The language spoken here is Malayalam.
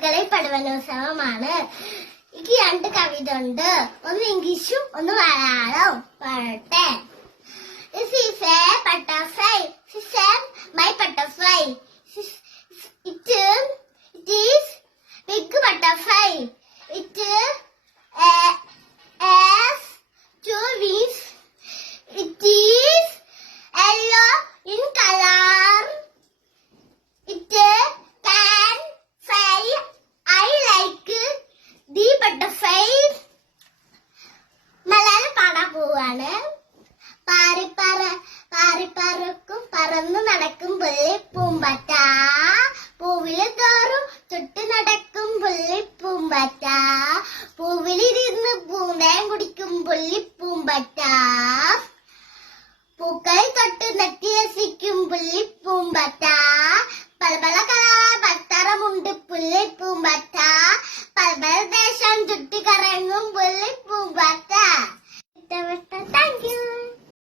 പൂക്കളിൽ പടവലോത്സവമാണ്. എനിക്ക് 2 കവിത ഉണ്ട്. ഒന്ന് ഇംഗ്ലീഷും ഒന്ന് മലയാളവും. പറയട്ടെ. This is a butterfly. This is my butterfly. It is big butterfly. It has 2 wings. It is yellow in color. It can fly. I like the butterfly. Malayalam പാടാൻ പോവാണ്. പാറിപ്പറക്കും പറന്നു നടക്കും പുള്ളിപ്പൂമ്പറ്റ. പൂവില് തോറും തൊട്ട് നടക്കും പുള്ളിപ്പൂമ്പറ്റ. പൂവിലിരുന്ന് പൂന്തേൻ കുടിക്കും പുള്ളിപ്പൂമ്പറ്റ. പൂക്കളിൽ തൊട്ട് നെറ്റി രസിക്കും പുള്ളിപ്പൂമ്പറ്റ. പല പല കളർ പത്തറമുണ്ട് പുള്ളിപ്പൂമ്പറ്റ. പല പല ദേശം ചുറ്റിക്കറങ്ങും പുള്ളിപ്പൂമ്പറ്റ.